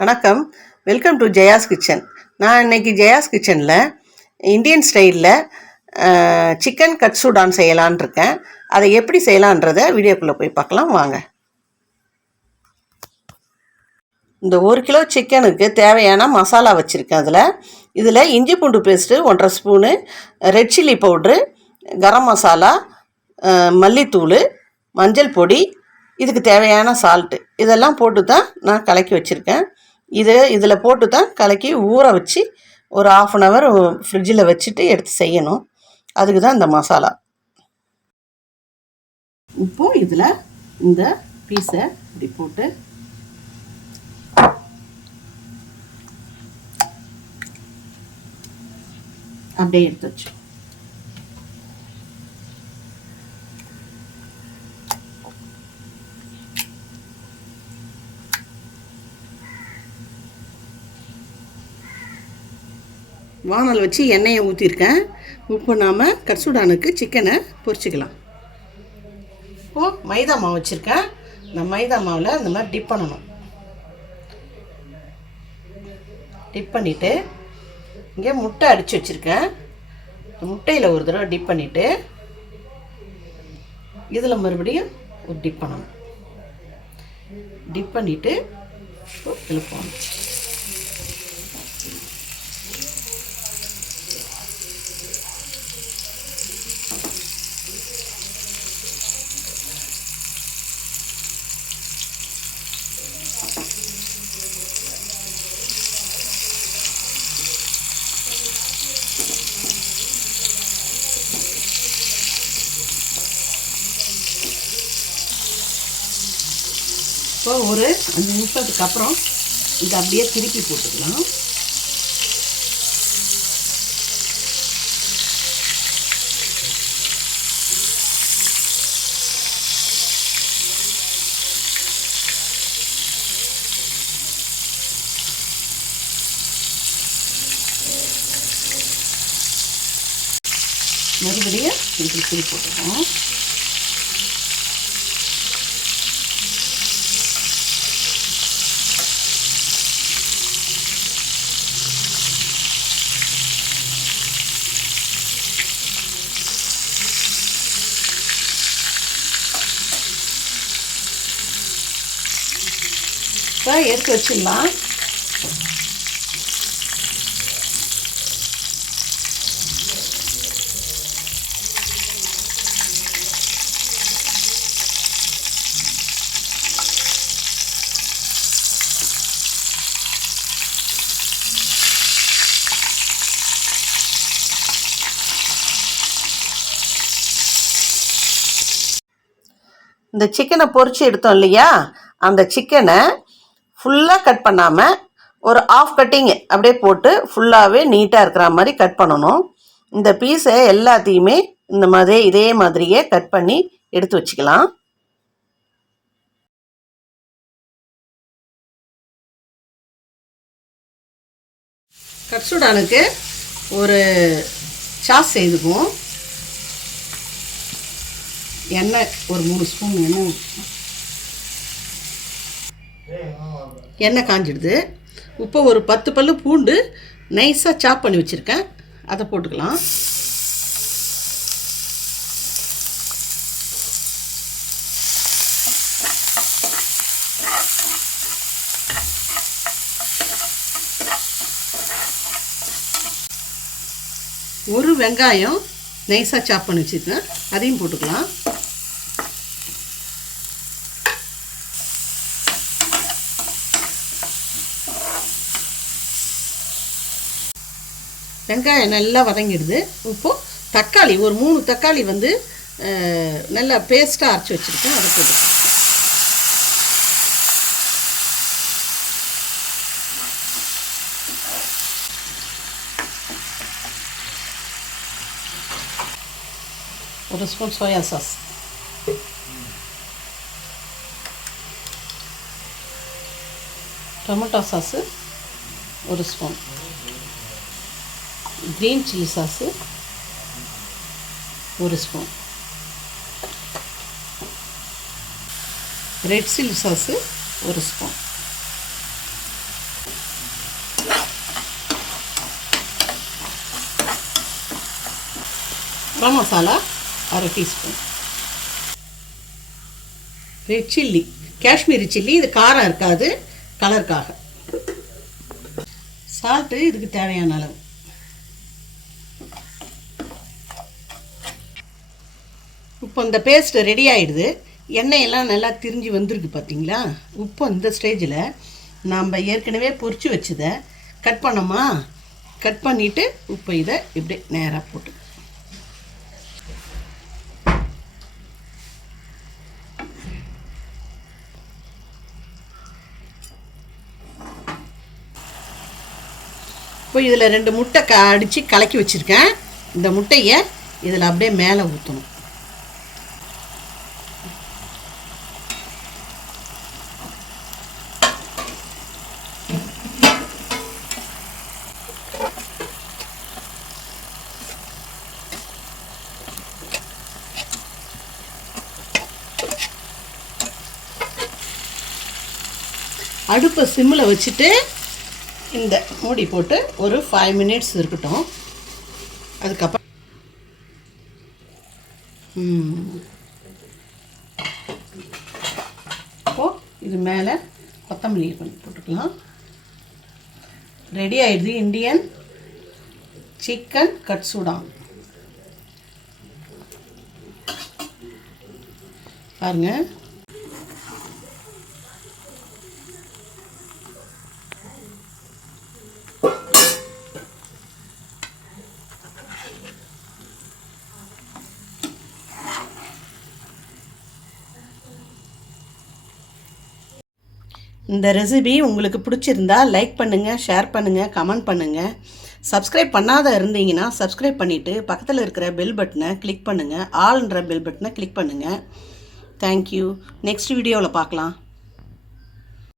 வணக்கம். Welcome to Jaya's kitchen. நான் இன்னைக்கு ஜெயாஸ் கிச்சனில் இந்தியன் ஸ்டைலில் சிக்கன் கட்சுடான் செய்யலான் இருக்கேன். அதை எப்படி செய்யலான்றதை வீடியோக்குள்ளே போய் பார்க்கலாம் வாங்க. இந்த 1 கிலோ சிக்கனுக்கு தேவையான மசாலா வச்சுருக்கேன். இதில் இஞ்சி பூண்டு paste 1.5 spoon, red chilli powder, garam masala, மல்லித்தூள், மஞ்சள் பொடி, இதுக்கு தேவையான சால்ட்டு இதெல்லாம் போட்டு தான் நான் கலக்கி வச்சுருக்கேன். இதில் போட்டு தான் கலக்கி ஊற வச்சு ஒரு 1/2 hour ஃப்ரிட்ஜில் வச்சுட்டு எடுத்து செய்யணும். அதுக்கு தான் இந்த மசாலா. இப்போது இதில் இந்த பீஸை இப்படி போட்டு அப்படியே எடுத்து வச்சு வானல் வச்சு எண்ணெயை ஊற்றிருக்கேன். இப்போ நாம் கட்சுடானுக்கு சிக்கனை பொரிச்சிக்கலாம். இப்போது மைதா மாவு வச்சுருக்கேன். இந்த மைதா மாவில் இந்த மாதிரி டிப் பண்ணணும். டிப் பண்ணிவிட்டு இங்கே முட்டை அடித்து வச்சுருக்கேன். முட்டையில் ஒரு தடவை டிப் பண்ணிவிட்டு இதில் மறுபடியும் ஒரு டிப் பண்ணணும். டிப் பண்ணிவிட்டு இழுப்பணும். இப்போ ஒரு 5 நிமிஷத்துக்கு அப்புறம் இதை அப்படியே திருப்பி போட்டுக்கலாம். மறுபடியும் திருப்பி போட்டுக்கலாம். இப்போ எடுத்து வச்சிடலாம். இந்த சிக்கனை பொரிச்சு எடுத்தோம் இல்லையா, அந்த சிக்கனை ஃபுல்லாக கட் பண்ணாமல் ஒரு ஆஃப் கட்டிங் அப்படியே போட்டு ஃபுல்லாகவே நீட்டாக இருக்கிற மாதிரி கட் பண்ணணும். இந்த பீஸை எல்லாத்தையுமே இந்த மாதிரி இதே மாதிரியே கட் பண்ணி எடுத்து வச்சுக்கலாம். கட்சுடானுக்கு ஒரு சாஸ் செய்துக்குவோம். எண்ணெய் ஒரு 3 ஸ்பூன் எண்ணெய் காஞ்சிடுது. இப்போ ஒரு 10 பல்லு பூண்டு நைஸாக சாப் பண்ணி வச்சுருக்கேன், அதை போட்டுக்கலாம். ஒரு வெங்காயம் நைஸாக சாப் பண்ணி வச்சுருக்கேன், அதையும் போட்டுக்கலாம். வெங்காயம் நல்லா வதங்கிடுது. இப்போது தக்காளி ஒரு 3 தக்காளி நல்லா பேஸ்ட்டாக அரைச்சி வச்சுருக்கேன், அதை போட்டு ஒரு spoon soya sauce, tomato sauce ஒரு ஸ்பூன், க்ரீன் சில்லி சாஸு ஒரு ஸ்பூன், ரெட் சில்லி சாஸு ஒரு spoon, garam masala 1/2 teaspoon, red chilli Kashmiri chilli, இது காரம் இருக்காது, கலருக்காக. சால்ட்டு இதுக்கு தேவையான அளவு. இப்போ இந்த பேஸ்ட் ரெடி ஆகிடுது. எண்ணெயெல்லாம் நல்லா திரிஞ்சு வந்திருக்கு பார்த்தீங்களா. உப்பு இந்த ஸ்டேஜில் நாம் ஏற்கனவே பொரித்து வச்சதை கட் பண்ணோமா, கட் பண்ணிவிட்டு உப்பு இதை இப்படி நேராக போட்டு இப்போ இதில் 2 முட்டை அடித்து கலக்கி வச்சுருக்கேன். இந்த முட்டையை இதில் அப்படியே மேலே ஊற்றணும். அடுப்பை சிம்மில் வச்சுட்டு இந்த மூடி போட்டு ஒரு 5 மினிட்ஸ் இருக்கட்டும். அதுக்கப்புறம் இப்போது இது மேலே கொத்தமல்லி கொஞ்சம் போட்டுக்கலாம். ரெடி ஆகிடுது இந்தியன் சிக்கன் கட்சுடான். பாருங்கள், இந்த ரெசிபி உங்களுக்கு பிடிச்சிருந்தா லைக் பண்ணுங்கள், ஷேர் பண்ணுங்கள், கமெண்ட் பண்ணுங்கள். சப்ஸ்கிரைப் பண்ணாத இருந்தீங்கன்னா சப்ஸ்கிரைப் பண்ணிவிட்டு பக்கத்தில் இருக்கிற பெல் பட்டனை கிளிக் பண்ணுங்கள். ஆல்ன்ற பெல் பட்டனை கிளிக் பண்ணுங்கள். தேங்க்யூ. நெக்ஸ்ட் வீடியோவில் பார்க்கலாம்.